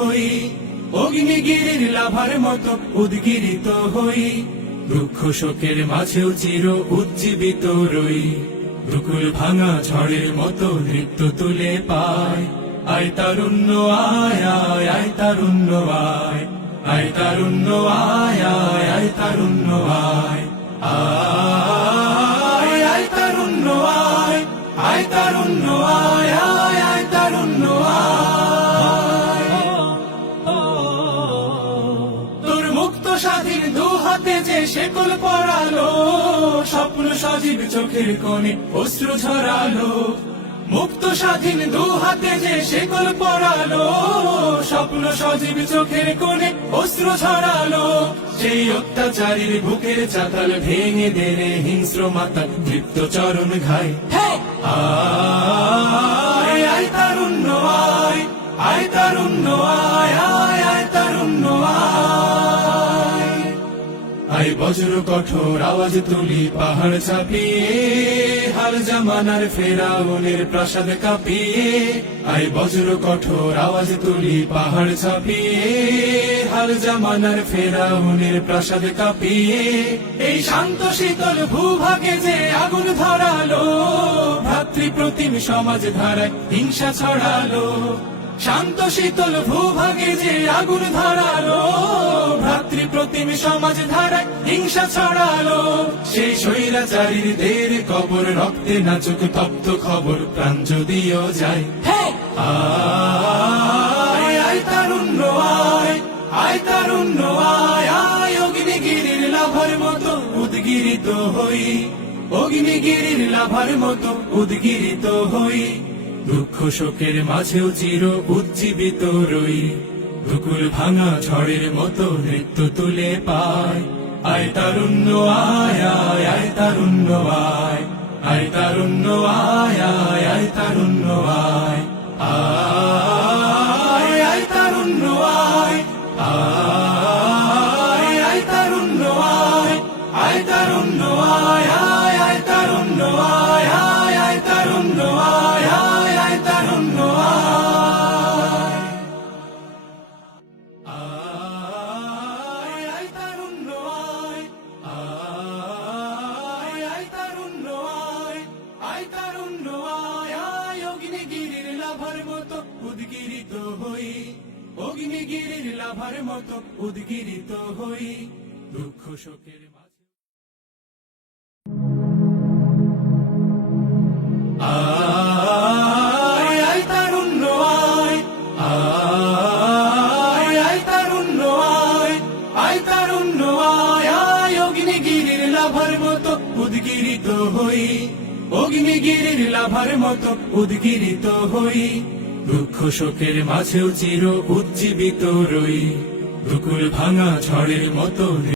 হই, অগ্নিগিরির লাভার মতো উদ্গিরিত হই, দুঃখ শোকের মাঝেও চির উজ্জীবিত রই, দুকুল ভাঙা ঝড়ের মতো নৃত্য তুলে পায়। আয় তারুণ্য আয় আয় আয় তারুণ্য আয়, আয় তারুণ্য আয় আয় আয় তারুণ্য আয়, আয় আয় তারুণ্য আয়, আয় তারুণ্য আয় আয় আয় তারুণ্য আয়। তোর মুক্ত স্বাধীন দু হাতে যে শেকল পরালো, স্বপ্ন সজীব চোখের কোণে অশ্রু ঝরালো, মুক্ত স্বাধীন দু হাতে যে শেকল পরালো, স্বপ্ন সজীব চোখের কোণে অশ্রু ঝরালো, সেই অত্যাচারীর বুকের চাতাল ভেঙে দেনে হিংস্র মাতা তৃপ্ত চরণ ঘায়। আয় আয় তারুণ্য আয়, আয় তারুণ্য আয় আয় আয় তারুণ্য আয়। আয় বজ্র কঠোর আওয়াজ তুলি পাহাড় ছাপিয়ে, হাল জামানার ফেরাউনের প্রাসাদ কাঁপিয়ে, আয় বজ্র কঠোর আওয়াজ তুলি পাহাড় ছাপিয়ে, হাল জামানার ফেরাউনের প্রাসাদ কাঁপিয়ে, এই শান্ত শীতল ভূভাগে যে আগুন ধরালো, ভ্রাতৃপ্রতিম সমাজ ধারায় হিংসা ছড়ালো, শান্ত শীতল ভূভাগে যে আগুন ধরালো, ভ্রাতৃপ্রতিম সমাজ ধারায় হিংসা ছড়ালো, সেই স্বৈরাচারীর দের কবর রক্তে নাচুক তপ্ত খবর প্রাণ যদিও যায়। আয় আয় তারুণ্য আয়, আয় তারুণ্য আয় আয়, অগ্নিগিরির লাভার মতো উদ্গিরিত হই, অগ্নিগিরির লাভার মতো উদ্গিরিত হই, দুঃখ শোকের মাঝেও চির উজ্জীবিত রই, দুকুল ভাঙা ঝড়ের মতো নৃত্য তুলে পায়। আয় তারুণ্য আয় আয় আয় তারুণ্য আয়, আয় তারুণ্য আয় আয় আয় তারুণ্য আয়, আয় আয় তারুণ্য আয়, আয় আয় তারুণ্য আয়, আয় তারুণ্য আয় আয় আয় তারুণ্য আয়, আয় আয় তারুণ্য আয় আয় আয় তারুণ্য আয়, আয় আয় তারুণ্য আয়, আয় আয় তারুণ্য আয়, আয় তারুণ্য আয় আয়, অগ্নিগিরির লাভার মতো উদ্গিরিত হই, অগ্নিগিরির লাভার মতো উদ্গিরিত হই, দুঃখ শোকের মাঝে। আয় আয় তারুণ্য আয়, আয় আয় তারুণ্য আয়, আয় তারুণ্য আয় আয়, অগ্নিগিরির লাভার মতো উদ্গিরিত হই, অগ্নিগিরির লাভার মতো উদ্গিরিত হই, দুঃখ শোকের মাঝেও চির উজ্জীবিত রই, দুকুল ভাঙা ঝড়ের মতো